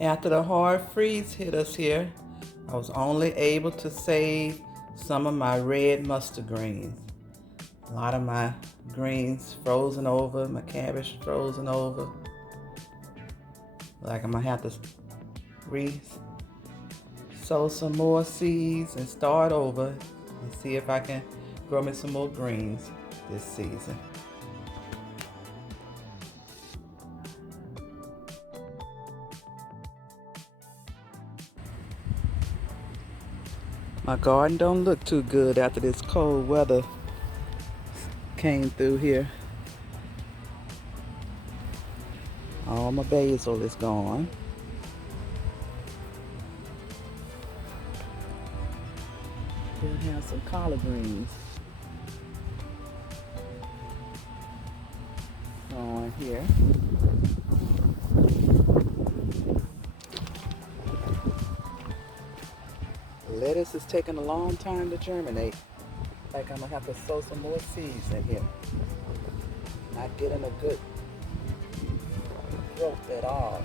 After the hard freeze hit us here, I was only able to save some of my red mustard greens. A lot of my greens frozen over, my cabbage frozen over. Like I'm gonna have to re-sow some more seeds and start over and see if I can grow me some more greens this season. My garden don't look too good after this cold weather came through here. All my basil is gone. Still have some collard greens on here. Lettuce is taking a long time to germinate. Like I'm gonna have to sow some more seeds in here. Not getting a good growth at all.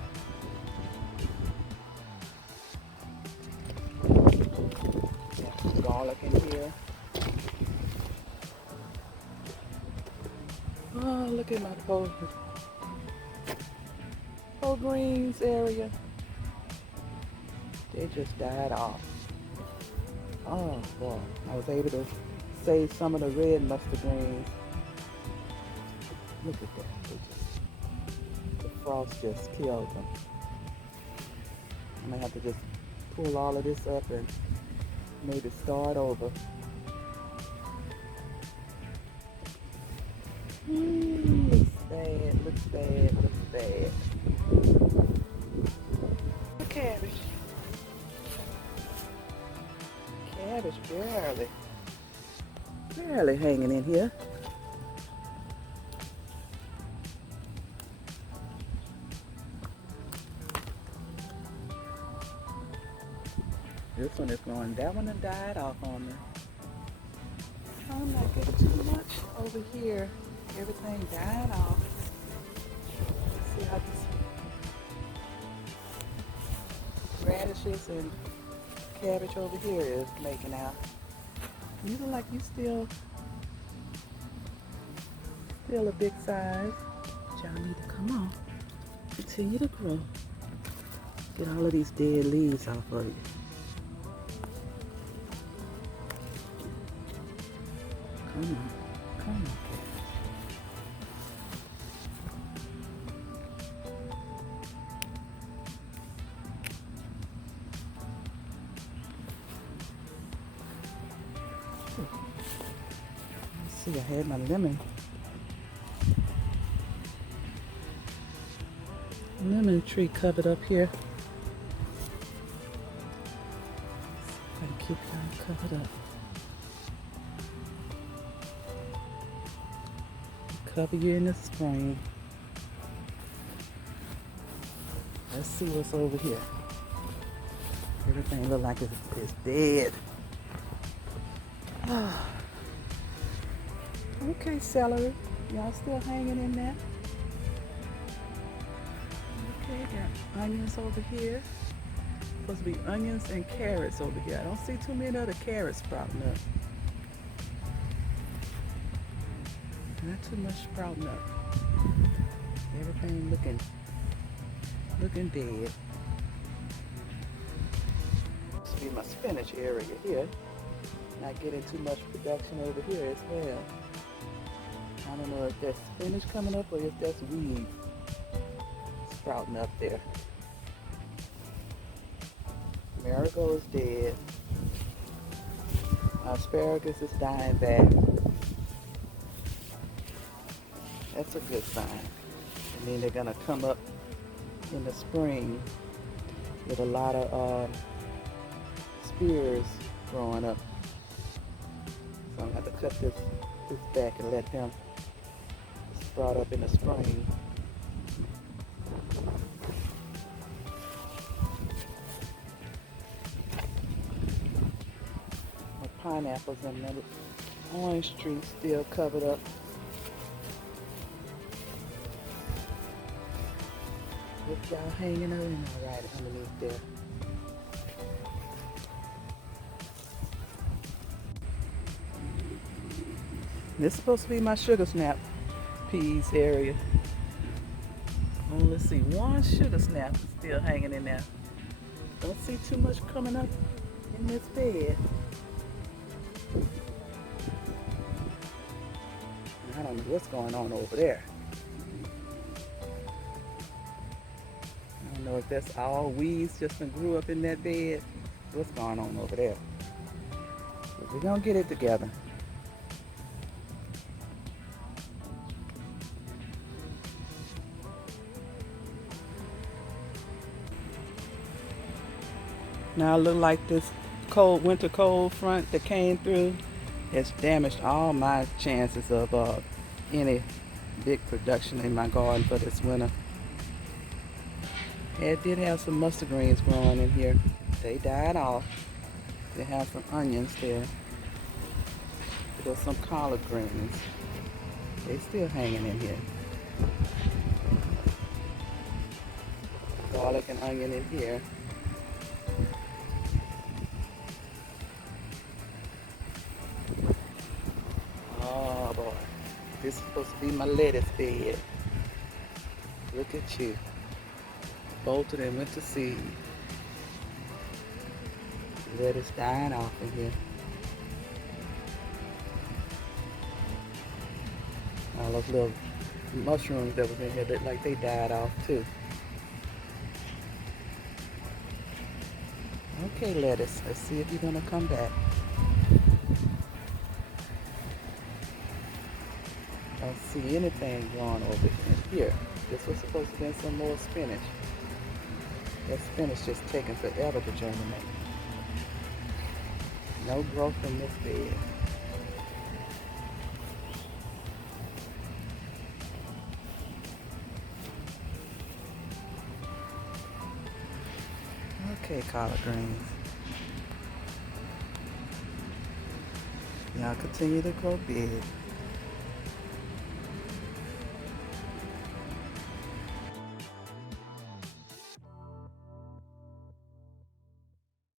Got some garlic in here. Oh, look at my whole greens area. They just died off. Oh boy, I was able to save some of the red mustard greens. Look at that. The frost just killed them. I'm gonna have to just pull all of this up and maybe start over. Looks bad, looks bad, looks bad. The cabbage. Cabbage barely hanging in here. This one is going, that one had died off on me. I'm not getting too much over here. Everything died off. Let's see how these radishes and cabbage over here is making out. You look like you still a big size. Y'all need to come on. Continue to grow. Get all of these dead leaves off of you. Come on. Come on, cabbage. Let's see, I had my lemon tree covered up here. See if I can keep that covered up. Cover you in the spring. Let's see what's over here. Everything look like it's dead. Okay, celery. Y'all still hanging in there? Okay, got onions over here. Supposed to be onions and carrots over here. I don't see too many other carrots sprouting up. Not too much sprouting up. Everything looking dead. This will be my spinach area here. Not getting too much production over here as well. I don't know if that's spinach coming up or if that's weeds sprouting up there. Marigold is dead. Asparagus is dying back. That's a good sign. I mean, they're gonna come up in the spring with a lot of spears growing up. So I'm gonna have to cut this back and let them sprout up in the spring. My pineapples and the orange tree still covered up If y'all hanging in all right underneath there. This is supposed to be my sugar snap peas area. Oh, let's see, one sugar snap is still hanging in there. Don't see too much coming up in this bed. I don't know what's going on over there. I don't know if that's all weeds just grew up in that bed. What's going on over there? But we're gonna get it together. Now it look like this winter cold front that came through has damaged all my chances of any big production in my garden for this winter. It did have some mustard greens growing in here. They died off. They have some onions there. There's some collard greens. They still hanging in here. Garlic and onion in here. Oh boy, this is supposed to be my lettuce bed. Look at you. Both of them went to seed. Lettuce dying off in here. All those little mushrooms that was in here look like they died off too. Okay, lettuce, let's see if you're gonna come back. I don't see anything growing over here. This was supposed to be some more spinach. That spinach just taking forever to germinate. No growth in this bed. Okay, collard greens. Y'all continue to grow big.